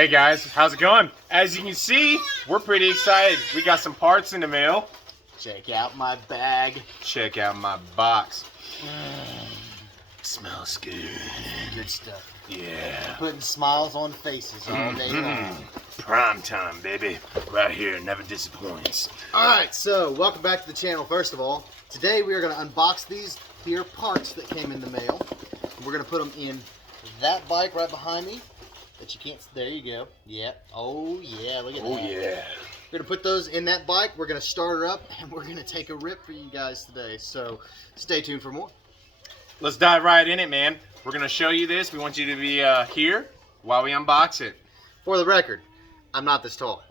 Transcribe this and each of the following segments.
Hey guys, how's it going? As you can see, we're pretty excited. We got some parts in the mail. Check out my bag. Check out my box. Smells good. Good stuff. Yeah. Putting smiles on faces all day long. Prime time, baby. Right here, never disappoints. Alright, so welcome back to the channel first of all. Today we are going to unbox these here parts that came in the mail. We're going to put them in that bike right behind me. That you can't, there you go. Yeah. Oh yeah, look at that. Oh yeah. We're going to put those in that bike. We're going to start her up and we're going to take a rip for you guys today. So stay tuned for more. Let's dive right in it, man. We're going to show you this. We want you to be here while we unbox it. For the record, I'm not this tall.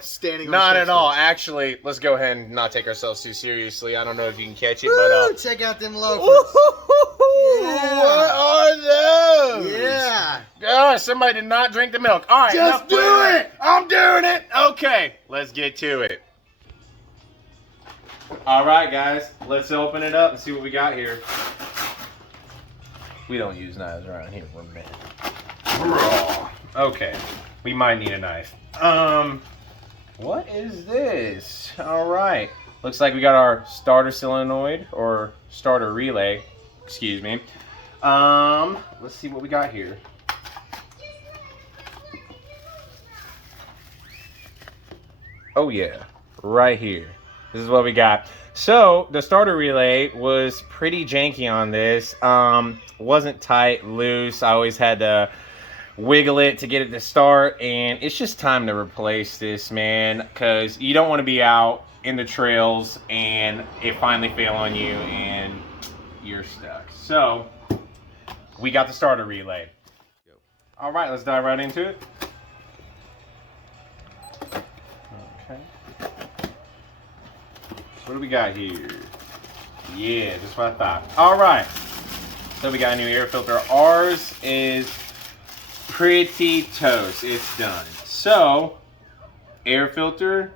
Standing on Not the at all. Actually, let's go ahead and not take ourselves too seriously. I don't know if you can catch it, but check out them loafers. Yeah. What are those? Yeah. Gosh, somebody did not drink the milk. All right, Just do it. I'm doing it. Okay, let's get to it. All right, guys, let's open it up and see what we got here. We don't use knives around here. We're men. Okay, we might need a knife. What is this? All right, looks like we got our starter solenoid or starter relay. Excuse me. Let's see what we got here. Oh yeah, right here. This is what we got. So the starter relay was pretty janky on this. Wasn't tight, loose. I always had to wiggle it to get it to start, and it's just time to replace this, man, because you don't want to be out in the trails and it finally fail on you and you're stuck. So we got the starter relay. All right, let's dive right into it. Okay. What do we got here? Yeah, just what I thought. All right. So we got a new air filter. Ours is pretty toast. It's done. So, air filter,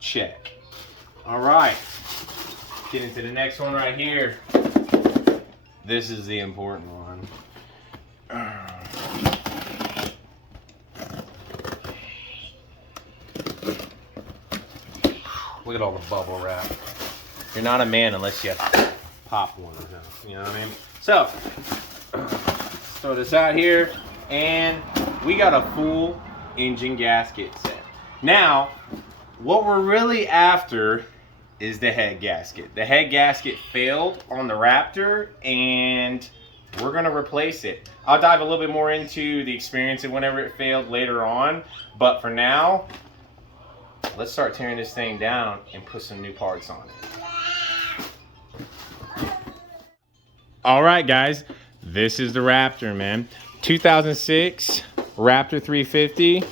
check. All right. Get into the next one right here. This is the important one. Look at all the bubble wrap. You're not a man unless you pop one of them. You know what I mean? So, throw this out here, and we got a full engine gasket set. Now, what we're really after is the head gasket. The head gasket failed on the Raptor, and we're gonna replace it. I'll dive a little bit more into the experience of whenever it failed later on, but for now, let's start tearing this thing down and put some new parts on it. All right, guys, this is the Raptor, man. 2006 Raptor 350,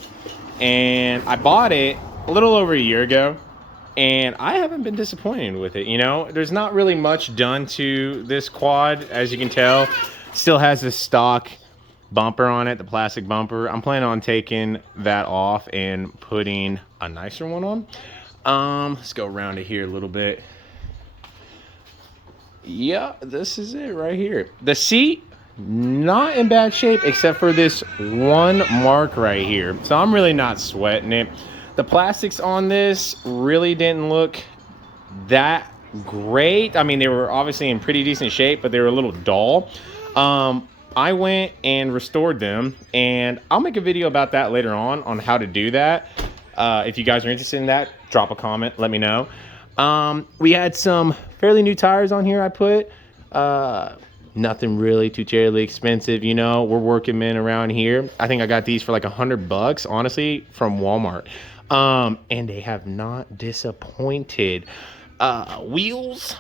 and I bought it a little over a year ago, and I haven't been disappointed with it. You know, there's not really much done to this quad, as you can tell. Still has this stock bumper on it, the plastic bumper. I'm planning on taking that off and putting a nicer one on. Let's go around to here a little bit. Yeah, this is it right here. The seat, not in bad shape except for this one mark right here. So I'm really not sweating it. The plastics on this really didn't look that great. I mean, they were obviously in pretty decent shape, but they were a little dull. I went and restored them, and I'll make a video about that later on how to do that. If you guys are interested in that, drop a comment, let me know. We had some fairly new tires on here I put. Nothing really too terribly expensive, you know. We're working men around here. I think I got these for like $100, honestly, from Walmart. And they have not disappointed. Wheels,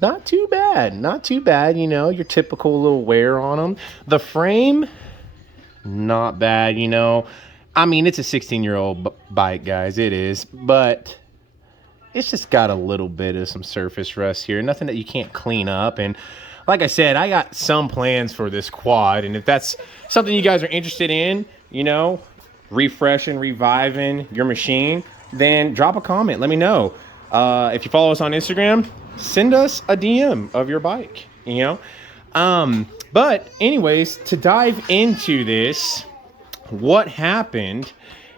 not too bad, not too bad, you know, your typical little wear on them. The frame, not bad, you know. I mean, it's a 16-year-old bike, guys, it is, but it's just got a little bit of some surface rust here, nothing that you can't clean up. And like I said, I got some plans for this quad, and if that's something you guys are interested in, you know, refreshing, reviving your machine, then drop a comment, let me know. If you follow us on Instagram, send us a DM of your bike, you know. But anyways, to dive into this, what happened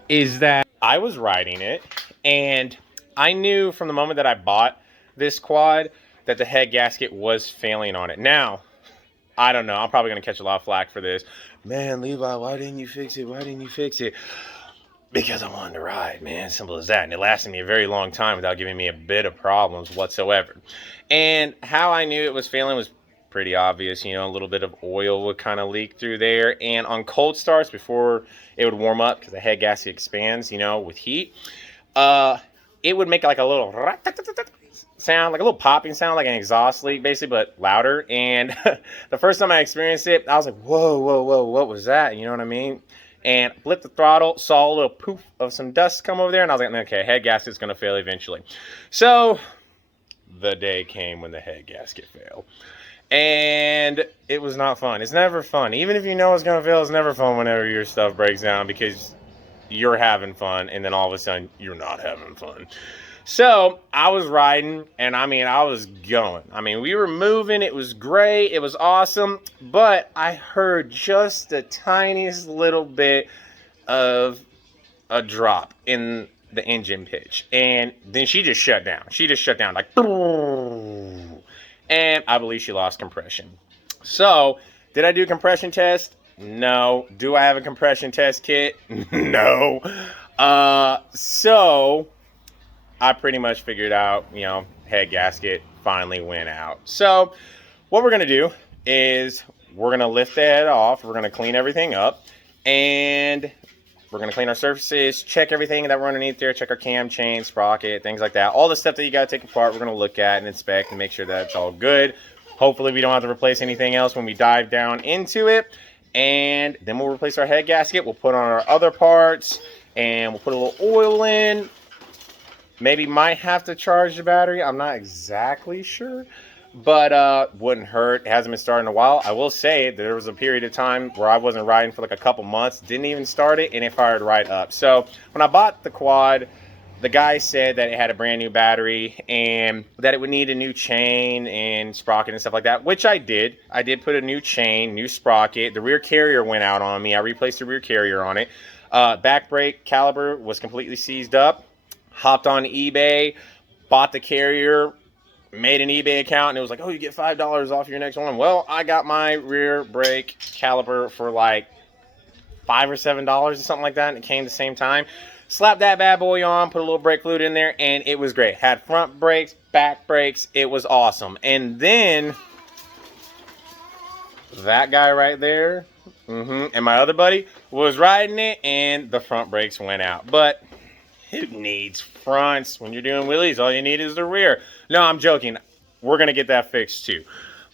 is that I was riding it, and I knew from the moment that I bought this quad that the head gasket was failing on it. Now, I don't know. I'm probably going to catch a lot of flack for this. Man, Levi, why didn't you fix it? Why didn't you fix it? Because I wanted to ride, man. Simple as that. And it lasted me a very long time without giving me a bit of problems whatsoever. And how I knew it was failing was pretty obvious. You know, a little bit of oil would kind of leak through there. And on cold starts, before it would warm up, because the head gasket expands, you know, with heat, it would make like a little sound, like a little popping sound, like an exhaust leak, basically, but louder. And the first time I experienced it, I was like, whoa, whoa, whoa, what was that? You know what I mean? And flipped the throttle, saw a little poof of some dust come over there, and I was like, okay, head gasket's gonna fail eventually. So the day came when the head gasket failed. And it was not fun. It's never fun. Even if you know it's gonna fail, it's never fun whenever your stuff breaks down, because you're having fun, and then all of a sudden you're not having fun. So I was riding, and I mean, I was going. I mean, we were moving. It was great. It was awesome. But I heard just the tiniest little bit of a drop in the engine pitch. And then she just shut down. She just shut down like, and I believe she lost compression. So did I do a compression test? No. Do I have a compression test kit? No. So I pretty much figured out, you know, head gasket finally went out. So what we're going to do is we're going to lift the head off. We're going to clean everything up, and we're going to clean our surfaces, check everything that we're underneath there, check our cam chain, sprocket, things like that. All the stuff that you got to take apart, we're going to look at and inspect and make sure that it's all good. Hopefully we don't have to replace anything else when we dive down into it. And then we'll replace our head gasket. We'll put on our other parts, and we'll put a little oil in. Maybe might have to charge the battery. I'm not exactly sure, but wouldn't hurt. It hasn't been started in a while. I will say there was a period of time where I wasn't riding for like a couple months, didn't even start it, and it fired right up. So when I bought the quad, the guy said that it had a brand new battery and that it would need a new chain and sprocket and stuff like that, which I did. I did put a new chain, new sprocket. The rear carrier went out on me. I replaced the rear carrier on it. Back brake caliper was completely seized up. Hopped on eBay, bought the carrier, made an eBay account, and it was like, oh, you get $5 off your next one. Well, I got my rear brake caliper for like $5 or $7 or something like that, and it came the same time. Slapped that bad boy on, put a little brake fluid in there, and it was great. Had front brakes, back brakes. It was awesome. And then that guy right there, and my other buddy was riding it, and the front brakes went out. But who needs fronts? When you're doing wheelies, all you need is the rear. No, I'm joking. We're going to get that fixed too.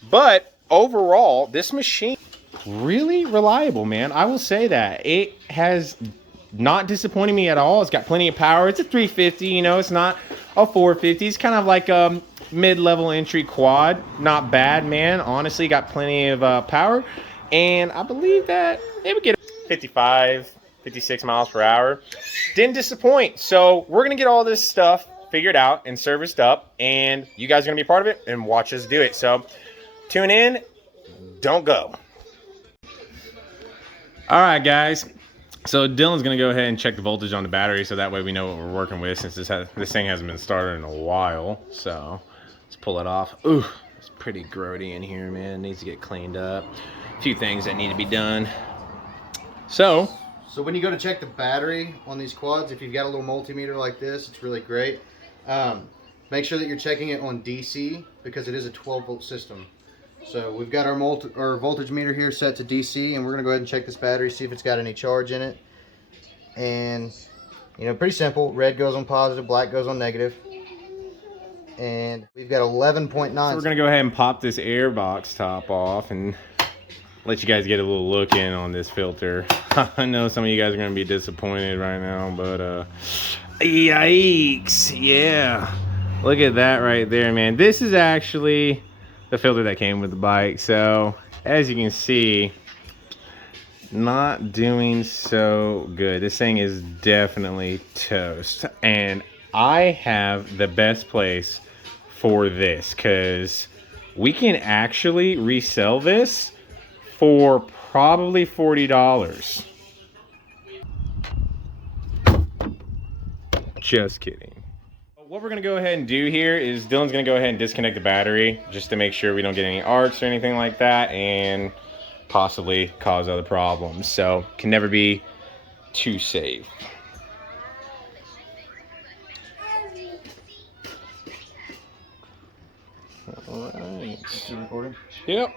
But overall, this machine, really reliable, man. I will say that. It has not disappointed me at all. It's got plenty of power. It's a 350, you know. It's not a 450. It's kind of like a mid-level entry quad. Not bad, man. Honestly, got plenty of power. And I believe that it would get 55, 56 miles per hour. Didn't disappoint. So we're going to get all this stuff figured out and serviced up, and you guys are going to be part of it and watch us do it. So tune in. Don't go. All right, guys. So Dylan's going to go ahead and check the voltage on the battery, so that way we know what we're working with, since this thing hasn't been started in a while. So let's pull it off. Ooh, it's pretty grody in here, man. It needs to get cleaned up. A few things that need to be done. So when you go to check the battery on these quads, if you've got a little multimeter like this, it's really great. Make sure that you're checking it on DC, because it is a 12-volt system. So we've got our voltage meter here set to DC, and we're going to go ahead and check this battery, see if it's got any charge in it. And, you know, pretty simple. Red goes on positive, black goes on negative. And we've got 11.9. So we're going to go ahead and pop this air box top off and let you guys get a little look in on this filter. I know some of you guys are going to be disappointed right now, but yikes. Yeah. Look at that right there, man. This is actually the filter that came with the bike. So as you can see, not doing so good. This thing is definitely toast. And I have the best place for this, because we can actually resell this for probably $40. Just kidding. What we're gonna go ahead and do here is Dylan's gonna go ahead and disconnect the battery just to make sure we don't get any arcs or anything like that and possibly cause other problems. So can never be too safe. All right. Still recording? Yep.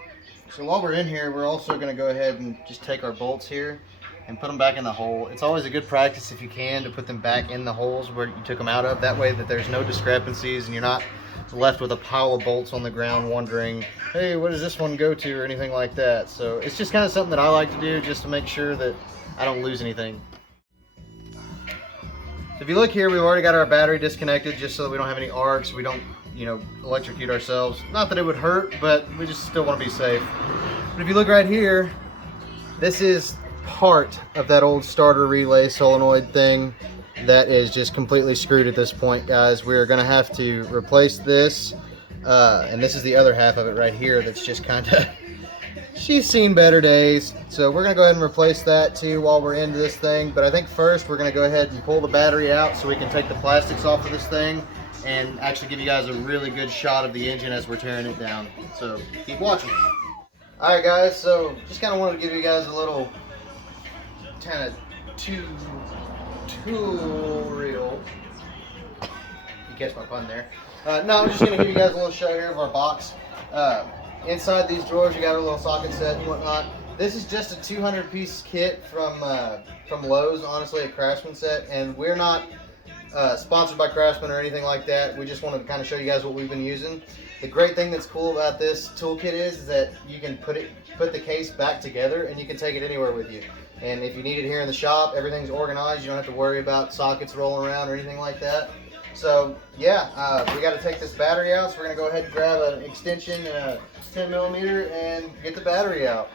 So while we're in here, we're also going to go ahead and just take our bolts here and put them back in the hole. It's always a good practice if you can to put them back in the holes where you took them out of. That way that there's no discrepancies and you're not left with a pile of bolts on the ground wondering, hey, what does this one go to or anything like that. So it's just kind of something that I like to do just to make sure that I don't lose anything. So if you look here, we've already got our battery disconnected just so that we don't have any arcs. We don't, you know, electrocute ourselves. Not that it would hurt, but we just still want to be safe. But if you look right here, this is part of that old starter relay solenoid thing that is just completely screwed at this point, guys. We're going to have to replace this, and this is the other half of it right here that's just kind of, she's seen better days. So we're going to go ahead and replace that too while we're into this thing. But I think first we're going to go ahead and pull the battery out so we can take the plastics off of this thing and actually give you guys a really good shot of the engine as we're tearing it down. So keep watching. Alright guys, so just kind of wanted to give you guys a little kind of tutorial. You catch my pun there. No, I'm just going to give you guys a little show here of our box. Inside these drawers you got a little socket set and whatnot. This is just a 200-piece kit from Lowe's, honestly, a Craftsman set, and we're not sponsored by Craftsman or anything like that. We just wanted to kind of show you guys what we've been using. The great thing that's cool about this toolkit is that you can put the case back together and you can take it anywhere with you. And if you need it here in the shop, everything's organized. You don't have to worry about sockets rolling around or anything like that. So yeah, we got to take this battery out. So we're gonna go ahead and grab an extension and a 10mm and get the battery out.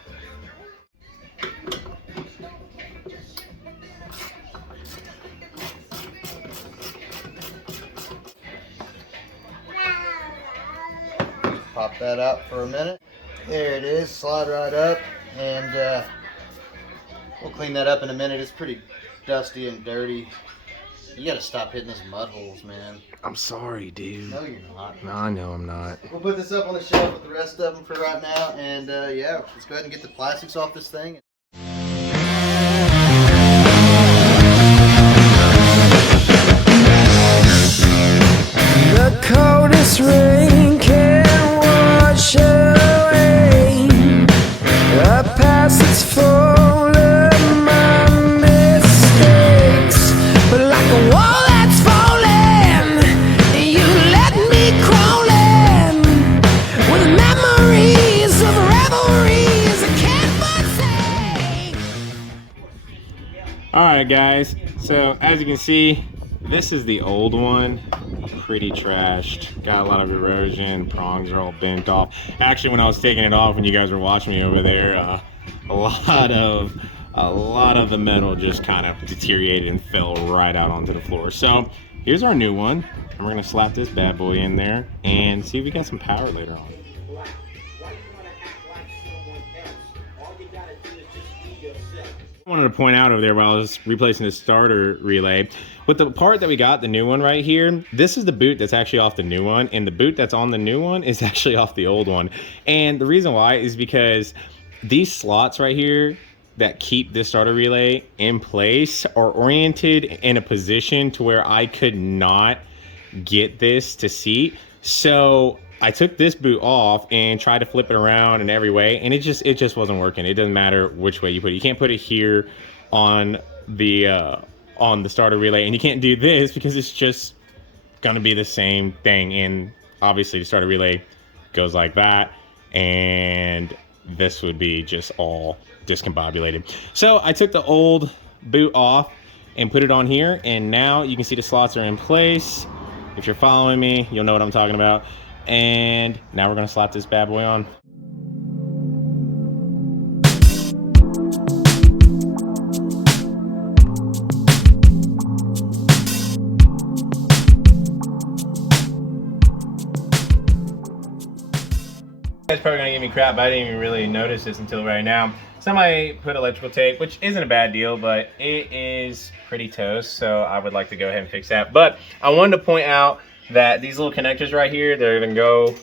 Pop that out for a minute. There it is, slide right up, and we'll clean that up in a minute. It's pretty dusty and dirty. You gotta stop hitting those mud holes, man. I'm sorry, dude. No, you're not. No, I know I'm not. We'll put this up on the shelf with the rest of them for right now, and yeah, let's go ahead and get the plastics off this thing. The coldest rain can wash away a past that's full of my mistakes, but like a wall that's falling, you let me crawling with memories of revelries I can't forsake. Alright guys, so as you can see, this is the old one. Pretty trashed, got a lot of erosion, prongs are all bent off. Actually, when I was taking it off and you guys were watching me over there, a lot of the metal just kind of deteriorated and fell right out onto the floor. So here's our new one, and we're gonna slap this bad boy in there and see if we got some power later on. I wanted to point out over there while I was replacing the starter relay, with the part that we got, the new one right here, this is the boot that's actually off the new one, and the boot that's on the new one is actually off the old one. And the reason why is because these slots right here that keep this starter relay in place are oriented in a position to where I could not get this to seat. So I took this boot off and tried to flip it around in every way, and it just wasn't working. It doesn't matter which way you put it. You can't put it here on the starter relay, and you can't do this because it's just gonna be the same thing. And obviously the starter relay goes like that, and this would be just all discombobulated. So I took the old boot off and put it on here, and now you can see the slots are in place. If you're following me, you'll know what I'm talking about. And now we're gonna slap this bad boy on. You guys probably gonna give me crap, but I didn't even really notice this until right now. somebody put electrical tape, which isn't a bad deal, but it is pretty toast, so I would like to go ahead and fix that. But I wanted to point out that these little connectors right here, they're gonna go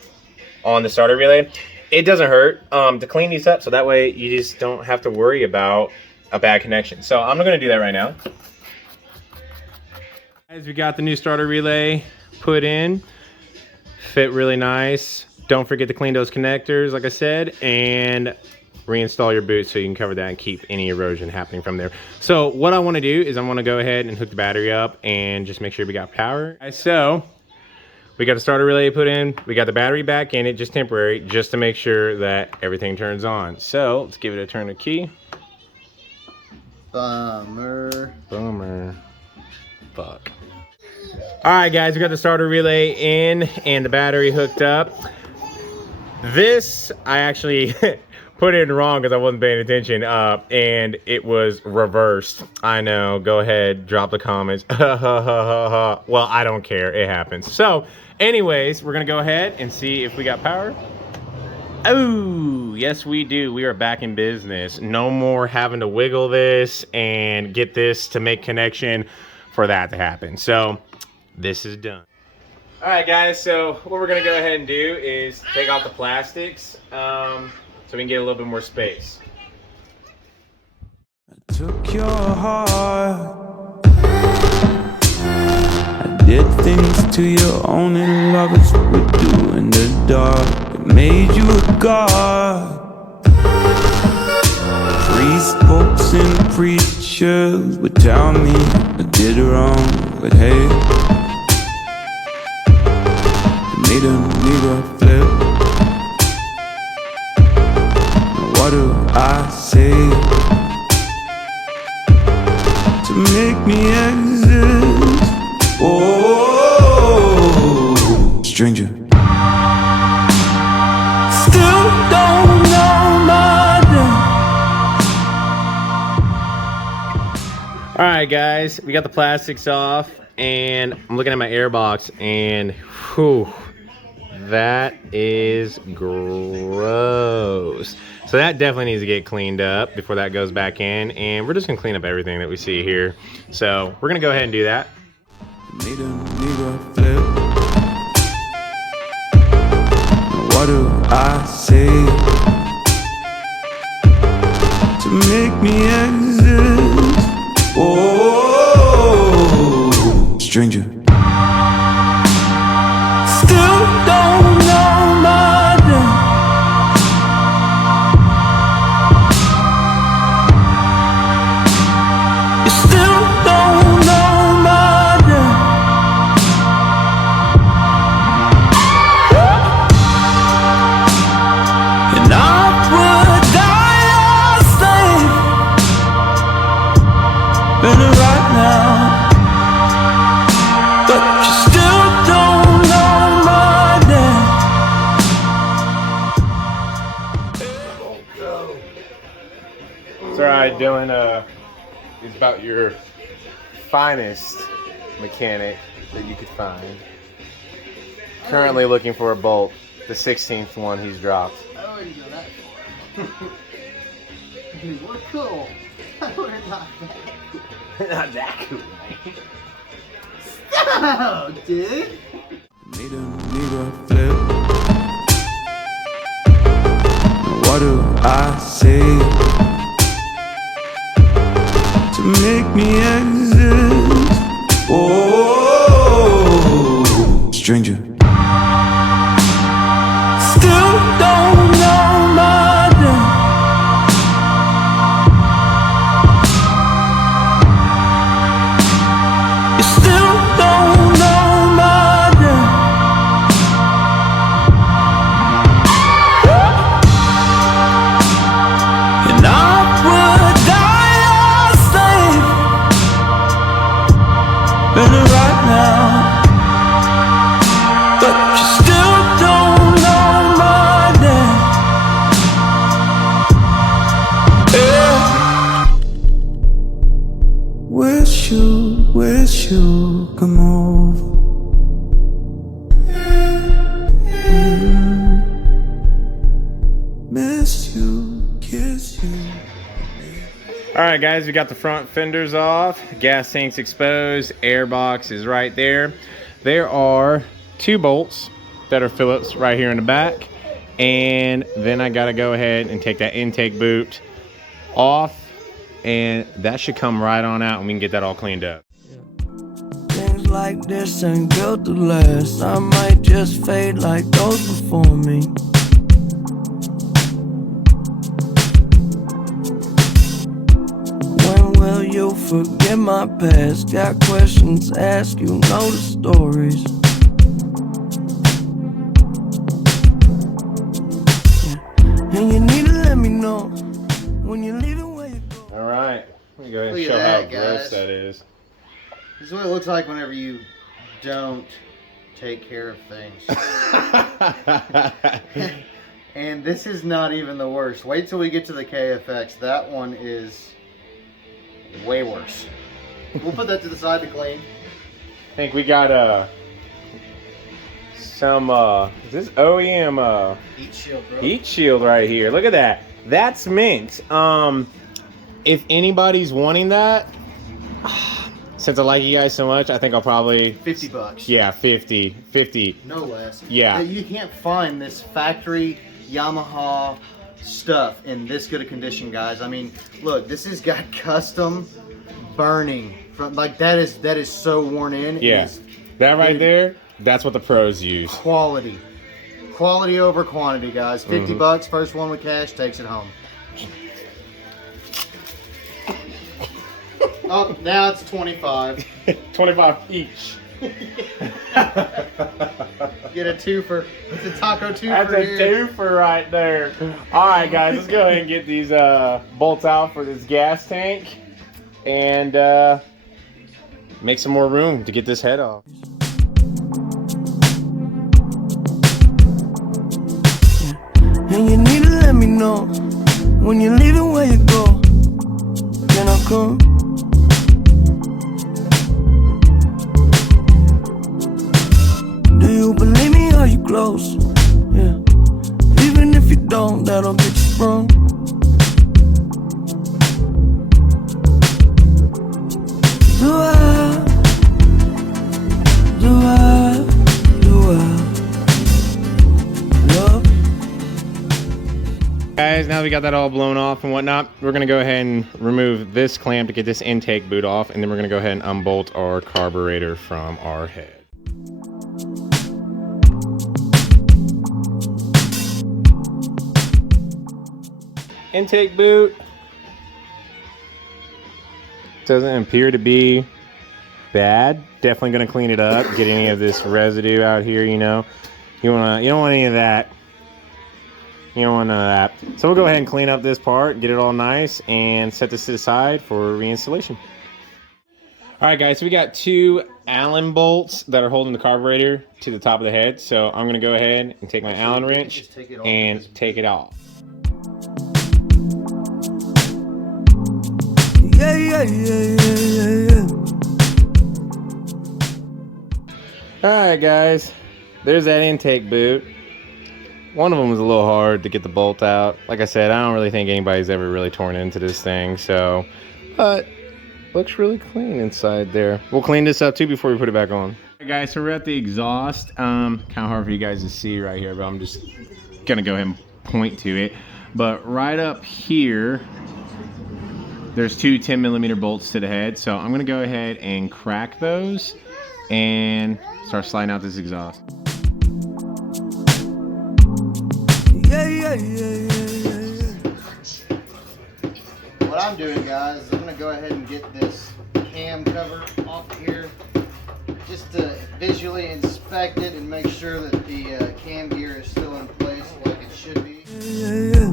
on the starter relay. It doesn't hurt to clean these up, so that way you just don't have to worry about a bad connection. So I'm gonna do that right now. Guys, we got the new starter relay put in. Fit really nice. Don't forget to clean those connectors, like I said, and reinstall your boot so you can cover that and keep any erosion happening from there. So what I want to do is I want to go ahead and hook the battery up and just make sure we got power. So we got the starter relay put in, we got the battery back in it, just temporary, just to make sure that everything turns on. So let's give it a turn of key. Bummer. Fuck. All right, guys, we got the starter relay in and the battery hooked up. This, I actually put it in wrong because I wasn't paying attention, and it was reversed. I know, go ahead, drop the comments. Well, I don't care, it happens. So, anyways, we're gonna go ahead and see if we got power. Oh, yes we do. We are back in business. No more having to wiggle this and get this to make connection for that to happen. So, this is done. All right, guys, so what we're gonna go ahead and do is take off the plastics so we can get a little bit more space. I took your heart, I did things to you only lovers would do in the dark. It made you a god. Priests, popes, and preachers would tell me I did wrong, but hey, made a nigga flip. What do I say to make me exist? Oh, stranger. Still don't know my name. All right, guys, we got the plastics off, and I'm looking at my airbox, and whew, that is gross. So that definitely needs to get cleaned up before that goes back in, and we're just gonna clean up everything that we see here. So we're gonna go ahead and do that. Made a nigga flip. What do I say to make me exist? Oh, stranger. Still don't know my name. You still don't know my name. And I would die a slave, better right now. But you still don't know my name. It's all right, Dylan. It's about your finest mechanic that you could find. Currently looking for a bolt, the 16th one he's dropped. I wouldn't go that far. Dude, we're cool. We're not that cool. Not that cool, man. Stop, dude. Made a nigga flip. What do I say to make me exist? Oh, stranger. Still don't know my name. You still don't know my name. And I would die a slave, better right, guys, we got the front fenders off, gas tank's exposed, air box is right there. There are 2 bolts that are Phillips right here in the back. And then I gotta go ahead and take that intake boot off, and that should come right on out and we can get that all cleaned up. Things like this ain't built to last. I might just fade like those before me. When will you forget my past? Got questions, ask, you know the stories. And you need to let me know when you're leaving, where you go. All right, let me go ahead and Look show at how that, gross guys. that is. This is what it looks like whenever you don't take care of things. And this is not even the worst. Wait till we get to the KFX. That one is way worse. We'll put that to the side to clean. I think we got some is this OEM Heat shield, bro. heat shield right here. Look at that. That's mint. If anybody's wanting that, since I like you guys so much, I think I'll probably $50. yeah, 50. No less. Yeah. You can't find this factory Yamaha stuff in this good a condition, guys. I mean, look, this has got custom burning from, like, that is so worn in. Yeah. That right there, that's what the pros use. Quality over quantity, guys. $50. First one with cash takes it home. Oh, now it's 25. 25 each. Get a twofer. It's a taco twofer. That's a here. twofer right there. All right, guys, let's go ahead and get these bolts out for this gas tank and make some more room to get this head off. And you need to let me know when you're leaving, where you go. Can I come? Do you believe me? Are you close? Yeah. Even if you don't, that'll get you sprung. Love? Guys, now that we got that all blown off and whatnot, we're gonna go ahead and remove this clamp to get this intake boot off, and then we're gonna go ahead and unbolt our carburetor from our head. Intake boot doesn't appear to be bad. Definitely gonna clean it up, get any of this residue out here, you know. You don't want any of that. You don't want none of that. So we'll go ahead and clean up this part, get it all nice, and set this to the side for reinstallation. All right, guys, so we got 2 Allen bolts that are holding the carburetor to the top of the head. So I'm gonna go ahead and take my Allen wrench and take it off. Yeah. All right, guys, there's that intake boot. One of them was a little hard to get the bolt out. Like I said, I don't really think anybody's ever really torn into this thing, so, but looks really clean inside there. We'll clean this up too before we put it back on. All right, guys, so we're at the exhaust. Kind of hard for you guys to see right here, but I'm just gonna go ahead and point to it. But right up here, there's 2 10mm bolts to the head, so I'm gonna go ahead and crack those and start sliding out this exhaust. Yeah. What I'm doing, guys, is I'm going to go ahead and get this cam cover off here just to visually inspect it and make sure that the cam gear is still in place like it should be. Yeah.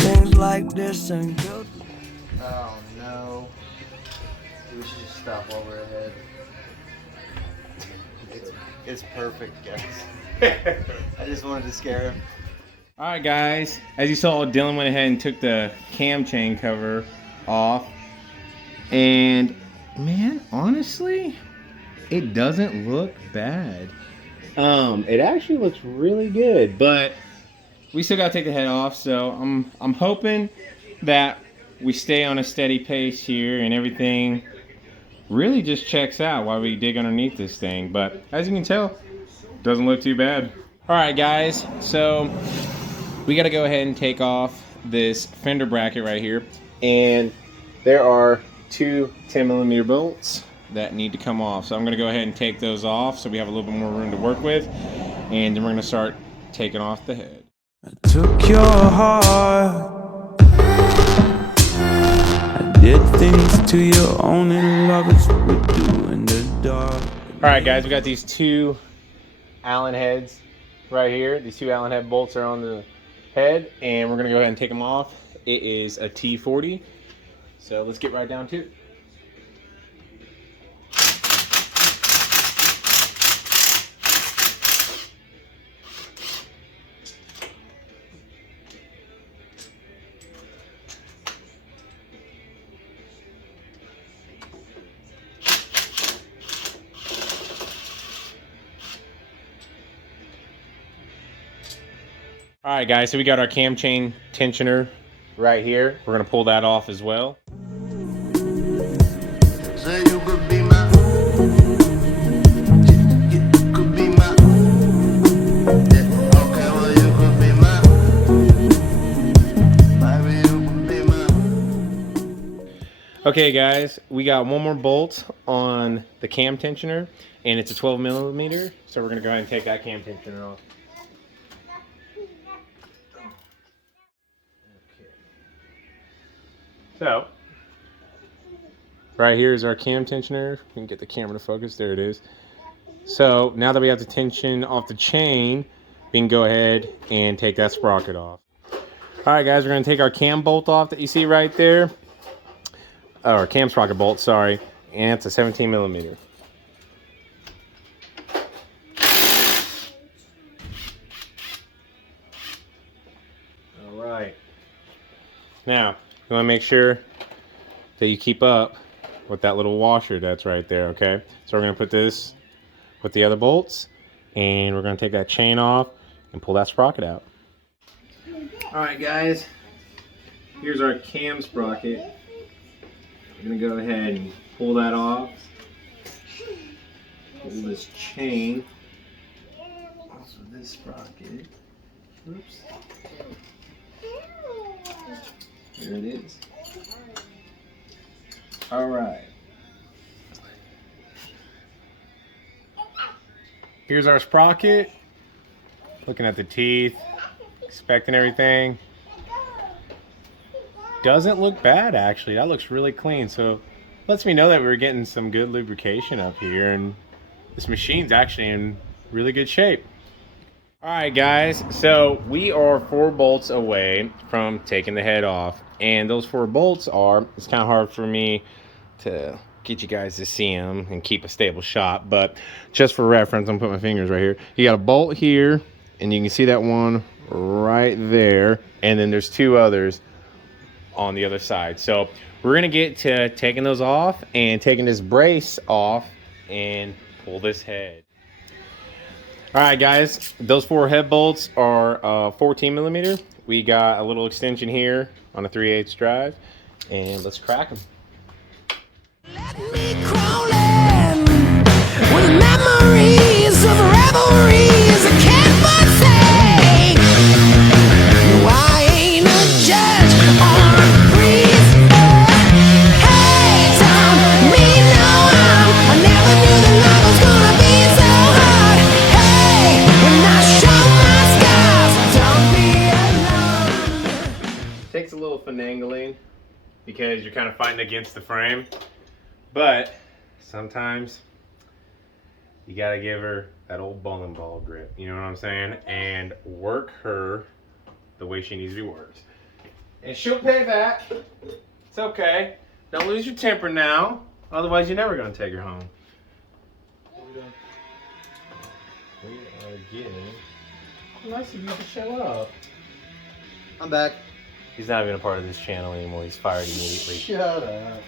Things like this ain't built. Oh no. We should just stop while we're ahead. It's perfect, guys. I just wanted to scare him. All right, guys, as you saw, Dylan went ahead and took the cam chain cover off, and man, honestly, it doesn't look bad. It actually looks really good, but we still gotta take the head off, so I'm hoping that we stay on a steady pace here and everything really just checks out while we dig underneath this thing. But as you can tell, doesn't look too bad. All right, guys, so we got to go ahead and take off this fender bracket right here, and there are two 10mm bolts that need to come off. So I'm going to go ahead and take those off so we have a little bit more room to work with, and then we're going to start taking off the head. I took your heart, I did things to you only lovers would do in the dark. All right, guys, we got these two Allen heads right here. These two Allen head bolts are on the head, and we're gonna go ahead and take them off. It is a T40, so let's get right down to it. All right, guys, so we got our cam chain tensioner right here. We're gonna pull that off as well. Say you could be my, you could be my, yeah, okay, well you could be my, baby, you could be my. Okay, guys, we got one more bolt on the cam tensioner, and it's a 12mm, so we're gonna go ahead and take that cam tensioner off. So, right here is our cam tensioner. We can get the camera to focus. There it is. So, now that we have the tension off the chain, we can go ahead and take that sprocket off. Alright, guys, we're going to take our cam bolt off that you see right there. Or cam sprocket bolt, sorry. And it's a 17mm. Alright. Now, you want to make sure that you keep up with that little washer that's right there, okay? So we're going to put this with the other bolts, and we're going to take that chain off and pull that sprocket out. Alright, guys, here's our cam sprocket. We're going to go ahead and pull that off. Pull this chain off of this sprocket. Oops. There it is. All right. Here's our sprocket. Looking at the teeth, inspecting everything. Doesn't look bad, actually. That looks really clean. So lets me know that we're getting some good lubrication up here, and this machine's actually in really good shape. Alright, guys, so we are 4 bolts away from taking the head off, and those 4 bolts are, it's kind of hard for me to get you guys to see them and keep a stable shot, but just for reference, I'm gonna put my fingers right here. You got a bolt here, and you can see that one right there, and then there's 2 others on the other side. So we're gonna get to taking those off and taking this brace off and pull this head. All right, guys, those 4 head bolts are 14mm. We got a little extension here on a 3/8 drive, and let's crack them. Let me crawling with memories of revelries I can't forsake. No, I ain't a judge or a priest. Hey, don't mean no harm. I never knew that love was gonna be so hard. Hey, when I show my scars, don't be alone. Takes a little finagling because you're kind of fighting against the frame, but sometimes you gotta give her that old bowling ball grip, you know what I'm saying, and work her the way she needs to be worked, and she'll pay back. It's okay. Don't lose your temper now, otherwise you're never gonna take her home. We are getting nice of you to show up. I'm back. He's not even a part of this channel anymore. He's fired immediately. Shut up.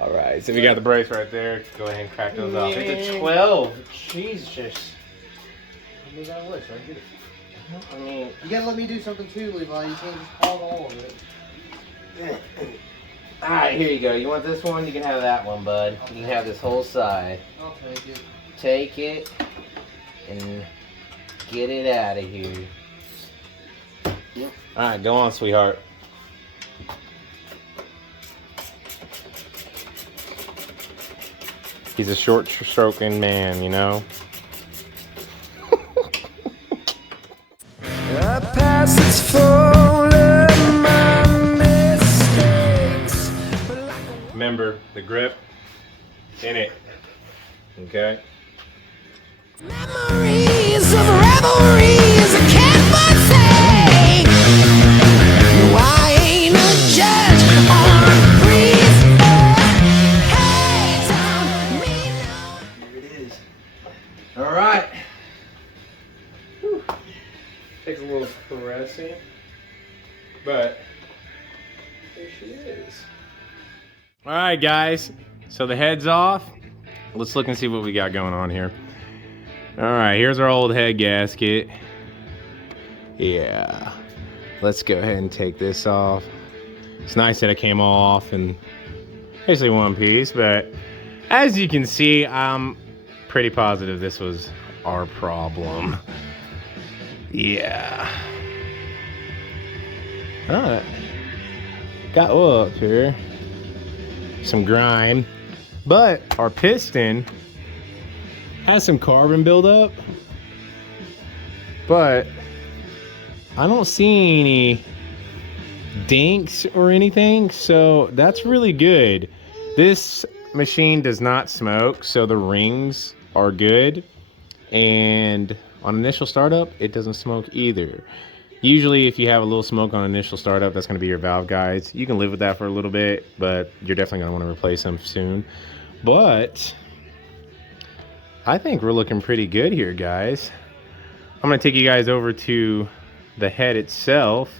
All right, so we got the brace right there. Go ahead and crack those off. It's a 12. Jesus. How big that was? Right here. I mean, You gotta let me do something too, Levi. You can't just hog all of it. all right, here you go. You want this one? You can have that one, bud. You can have this whole side. I'll take it. Take it and get it out of here. Yep. All right, go on, sweetheart. He's a short-stroking man, you know. I pass its fallen my mistakes. Remember the grip in it. Okay. Memories of revelries, I can't but say, no, I ain't a judge or a priest. Hey, tell me no. Here it is. All right. Whew. Takes a little caressing, but there she is. All right, guys. So the head's off. Let's look and see what we got going on here. All right, here's our old head gasket. Yeah. Let's go ahead and take this off. It's nice that it came all off in basically one piece, but as you can see, I'm pretty positive this was our problem. Yeah. Alright. Got oil up here. Some grime. But our piston has some carbon buildup. But I don't see any dinks or anything, so that's really good. This machine does not smoke, so the rings are good. And on initial startup, it doesn't smoke either. Usually if you have a little smoke on initial startup, that's going to be your valve guides. You can live with that for a little bit, but you're definitely going to want to replace them soon. But I think we're looking pretty good here, guys. I'm going to take you guys over to the head itself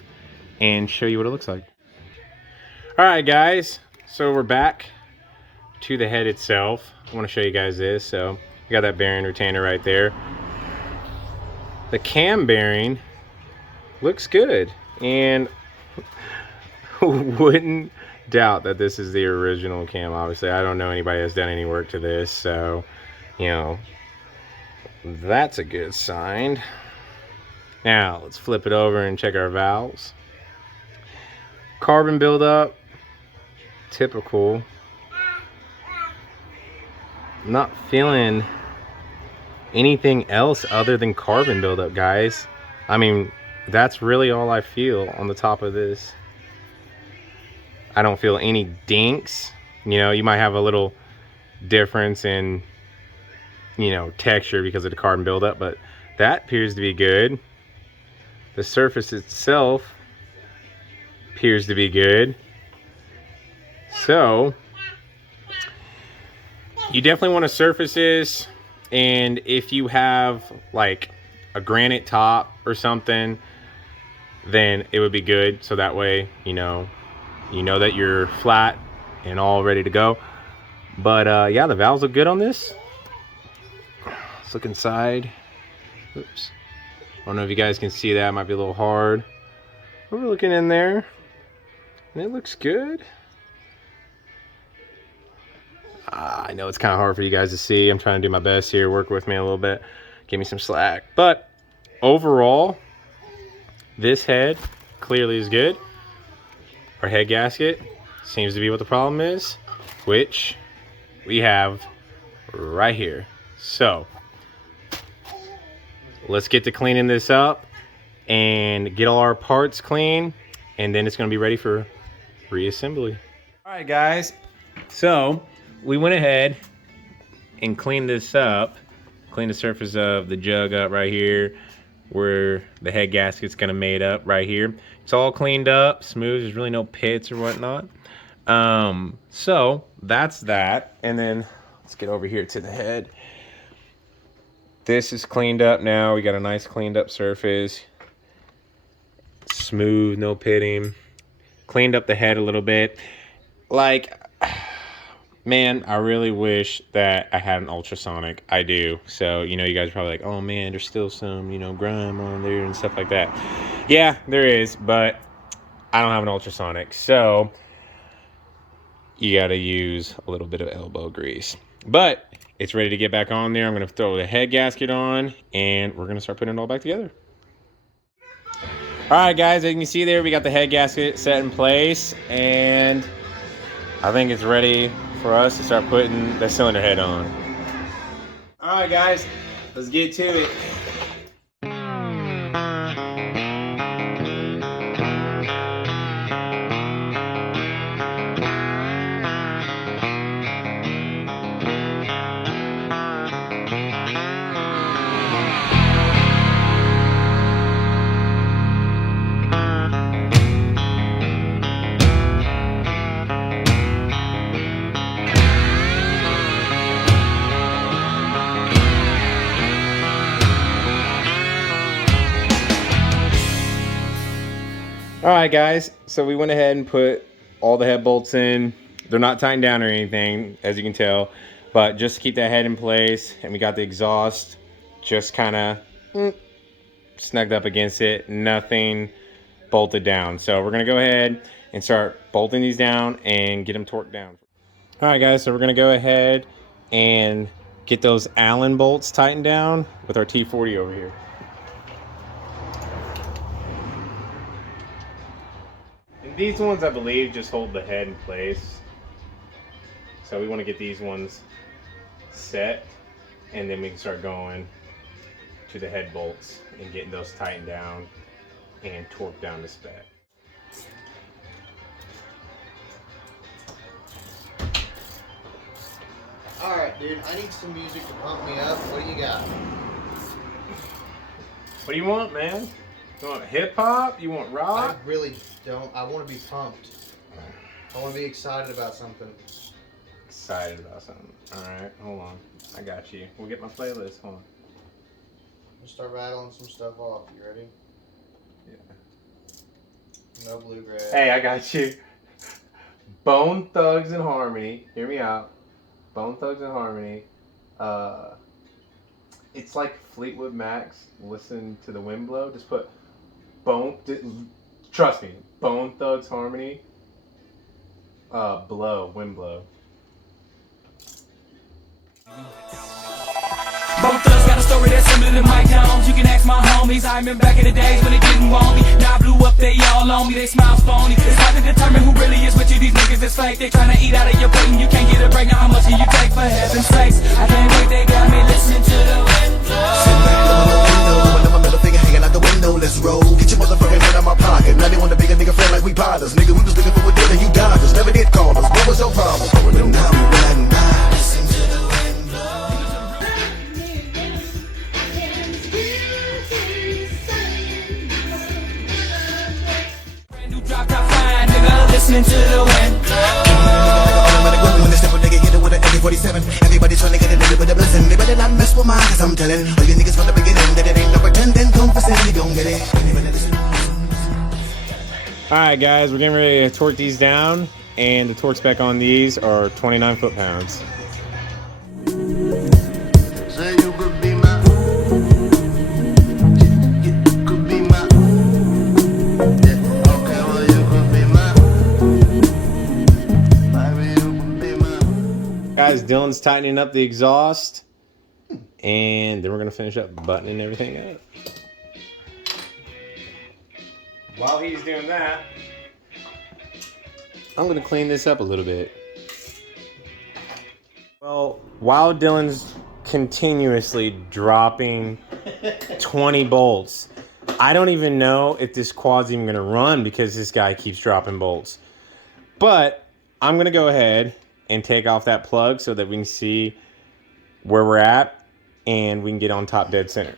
and show you what it looks like. All right, guys, so we're back to the head itself. I want to show you guys this. So you got that bearing retainer right there. The cam bearing looks good, and wouldn't doubt that this is the original cam. Obviously, I don't know anybody that's done any work to this, so you know, that's a good sign. Now let's flip it over and check our valves. Carbon buildup, typical. Not feeling anything else other than carbon buildup, guys. I mean, that's really all I feel on the top of this. I don't feel any dinks. You know, you might have a little difference in, you know, texture because of the carbon buildup, but that appears to be good. The surface itself appears to be good. So you definitely want to surface this, and if you have like a granite top or something, then it would be good, so that way you know that you're flat and all ready to go. But yeah, the valves look good on this. Let's look inside. Oops, I don't know if you guys can see that. It might be a little hard, but we're looking in there and it looks good. I know it's kind of hard for you guys to see. I'm trying to do my best here. Work with me a little bit. Give me some slack. But overall, this head clearly is good. Our head gasket seems to be what the problem is, which we have right here. So let's get to cleaning this up and get all our parts clean, and then it's going to be ready for reassembly. All right, guys. So we went ahead and cleaned this up. Clean the surface of the jug up right here where the head gasket's gonna made up right here. It's all cleaned up, smooth. There's really no pits or whatnot. So that's that. And then let's get over here to the head. This is cleaned up now. We got a nice cleaned up surface. Smooth, no pitting. Cleaned up the head a little bit. Like, Man, I really wish that I had an ultrasonic. I do. So, you know, you guys are probably like, oh man, there's still some, you know, grime on there and stuff like that. Yeah, there is, but I don't have an ultrasonic. So, you got to use a little bit of elbow grease. But it's ready to get back on there. I'm going to throw the head gasket on, and we're going to start putting it all back together. All right, guys, as you can see there, we got the head gasket set in place, and I think it's ready for us to start putting the cylinder head on. All right, guys, let's get to it. All right, guys, so we went ahead and put all the head bolts in. They're not tightened down or anything, as you can tell, but just to keep that head in place. And we got the exhaust just kind of snugged up against it, nothing bolted down. So we're gonna go ahead and start bolting these down and get them torqued down. All right, guys, so we're gonna go ahead and get those Allen bolts tightened down with our T40 over here. And these ones, I believe, just hold the head in place. So we want to get these ones set, and then we can start going to the head bolts and getting those tightened down and torqued down to spec. All right, dude. I need some music to pump me up. What do you got? What do you want, man? You want hip hop? You want I rock? really don't. I want to be pumped. I want to be excited about something. Excited about something. All right, hold on. I got you. We'll get my playlist. Hold on. We'll start rattling some stuff off. You ready? Yeah. No bluegrass. Hey, I got you. Bone Thugs and Harmony. Hear me out. Bone Thugs and Harmony. It's like Fleetwood Mac's Listen to the Wind Blow. Just put trust me, Bone Thugs Harmony. Wind Blow. Both thugs got a story that's similar to Mike Jones. You can ask my homies. I remember back in the days when they didn't want me. Now I blew up, they all on me. They smile phony. It's hard to determine who really is with you. These niggas is fake. They tryna eat out of your plate and you can't get a break. Now how much can you take for heaven's sakes? I can't wait. They got me listening to the window. Sitting back on the window, and my middle finger hanging out the window. Let's roll. Get your motherfucking head out my pocket. Now they want to big a nigga feel like we partners. Nigga, we was looking for a deal and you dodged us. Never did call us. What was your problem? And now we riding by. Listen to the window. Brand new drop top fine, nigga, listening to the window. When they step up, they get hit with an AK-47. Everybody trying to get a little bit of blessing. They better not mess with mine, cause I'm telling all you niggas from the beginning that it ain't no pretending. Come for you gon' get it. All right, guys, we're getting ready to torque these down, and the torque spec on these are 29 foot-pounds. Say you could be my, you could be my, yeah, okay, well you could be my, baby you could be my. Guys, Dylan's tightening up the exhaust, and then we're gonna finish up buttoning everything up. While he's doing that, I'm gonna clean this up a little bit. Well, while Dylan's continuously dropping 20 bolts, I don't even know if this quad's even gonna run because this guy keeps dropping bolts. But I'm gonna go ahead and take off that plug so that we can see where we're at and we can get on top dead center.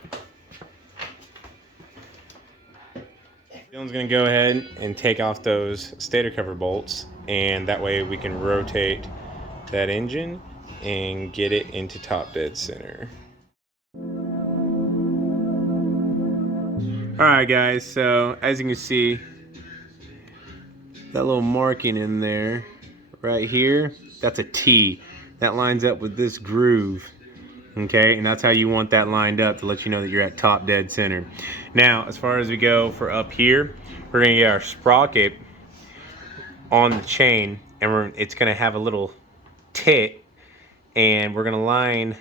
Dylan's gonna go ahead and take off those stator cover bolts, and that way we can rotate that engine and get it into top dead center. All right, guys, so as you can see, that little marking in there right here, that's a T. That lines up with this groove. Okay, and that's how you want that lined up to let you know that you're at top dead center. Now, as far as we go for up here, we're gonna get our sprocket on the chain, and it's gonna have a little tit, and we're gonna line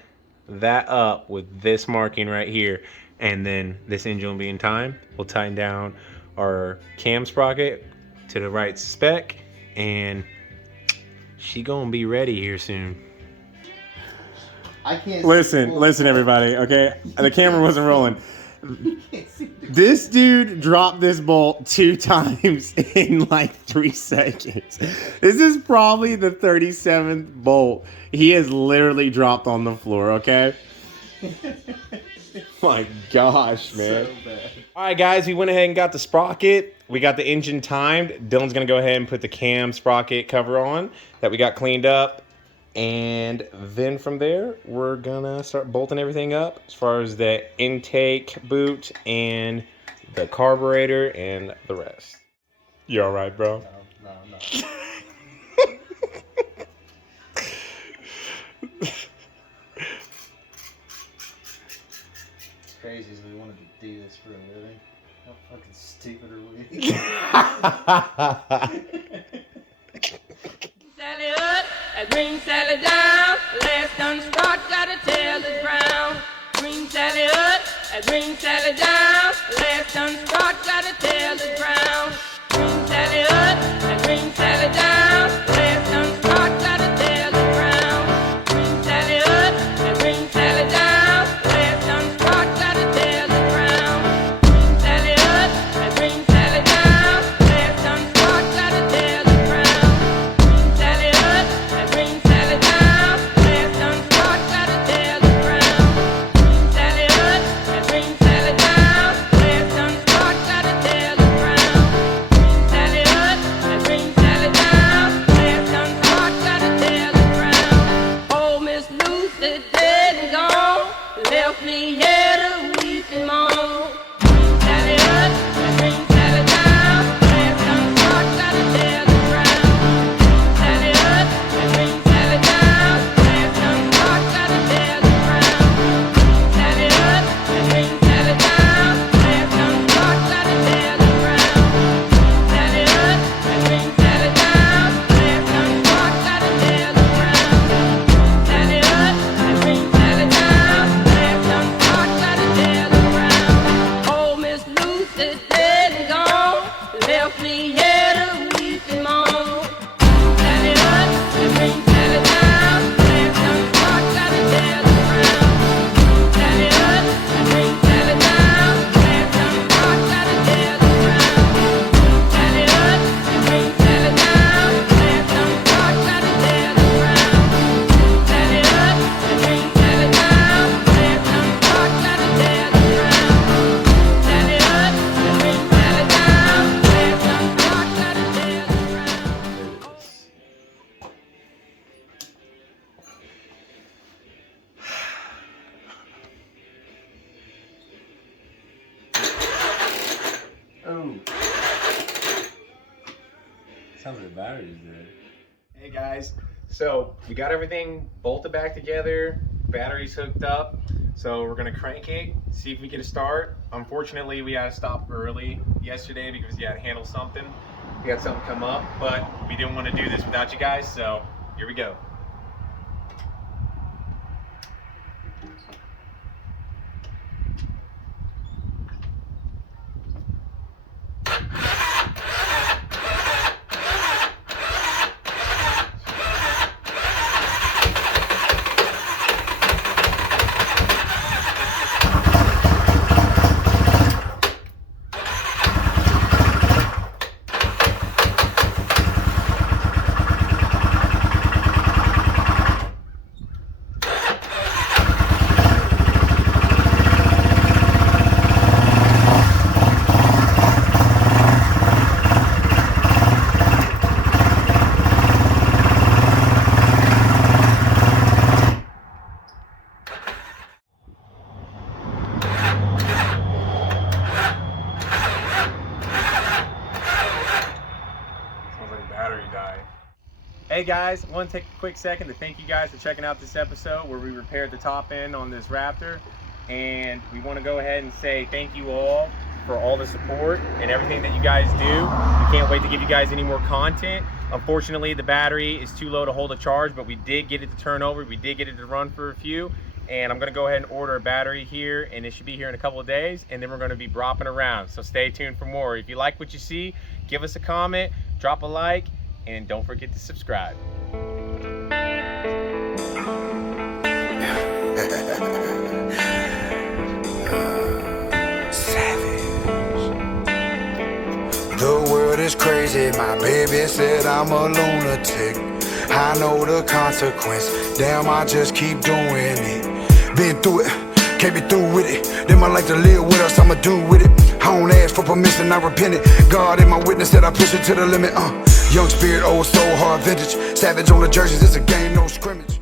that up with this marking right here, and then this engine will be in time. We'll tighten down our cam sprocket to the right spec, and she gonna be ready here soon. I can't Listen, everybody, okay? The camera wasn't rolling. This dude dropped this bolt 2 times in like 3 seconds. This is probably the 37th bolt he has literally dropped on the floor, okay? My gosh, man. So bad. All right, guys, we went ahead and got the sprocket. We got the engine timed. Dylan's going to go ahead and put the cam sprocket cover on that we got cleaned up. And then from there, we're gonna start bolting everything up as far as the intake boot and the carburetor and the rest. You all right, bro? No. It's crazy as we wanted to do this for a living. How fucking stupid are we? Sally up, and bring Sally down. Last done start, gotta tell the ground. Bring Sally up, and bring Sally down. Last done start, gotta tell the ground. Bring Sally up, and bring Sally down. Last done start, gotta tell the ground. Bring Sally up, and bring Sally down. Last done start, gotta tell the ground. Bring Sally up, and bring Sally down. Last done start, gotta tell the ground. Sally up, and bring Sally down. Last done start, gotta tell the ground. Sally up, and bring Sally down. Last done start, gotta tell the ground. Sally up, and bring Sally down. Last done start, gotta tell the ground. Oh, Miss Lucy dead and gone, left me here to weep and moan. Sally up, and bring Sally down. Last done start, gotta tell the ground. Sally up, and bring Sally down. Last done start, gotta tell the ground. Sally up, and bring Sally down. Last done start, gotta tell the ground. Sally up, and bring Sally down. Last done start, gotta tell the ground. Sally up, and bring Sally down. Last done start, gotta tell the ground. Oh, Miss Lucy dead and gone, left me here to weep and moan. Sally up, and bring Sally down. Last done start, gotta tell the ground. Sally up, and bring Sally down. Last done start, gotta tell the ground. Sally up, and bring Sally down. Last done start, gotta tell the ground. Sally up, and bring Sally down. Last done start, gotta tell the ground. Sally up, and bring Sally down. Last done start, gotta tell the ground. Oh. Sounds like the battery's dead. Hey guys, so we got everything bolted back together, batteries hooked up, so we're gonna crank it, see if we get a start. Unfortunately, we had to stop early yesterday because we had to handle something. We had something come up, but we didn't want to do this without you guys, so here we go. Hey guys, I want to take a quick second to thank you guys for checking out this episode where we repaired the top end on this Raptor. And we want to go ahead and say thank you all for all the support and everything that you guys do. We can't wait to give you guys any more content. Unfortunately, the battery is too low to hold a charge, but we did get it to turn over. We did get it to run for a few. And I'm gonna go ahead and order a battery here, and it should be here in a couple of days, and then we're gonna be dropping around. So stay tuned for more. If you like what you see, give us a comment, drop a like, and don't forget to subscribe. The world is crazy, my baby said I'm a lunatic. I know the consequence, damn I just keep doing it. Been through it, can't be through with it. Them I like to live with us, I'ma do with it. I don't ask for permission, I repent it. God is my witness that I push it to the limit. Young spirit, old soul, hard vintage. Savage on the jerseys, it's a game, no scrimmage.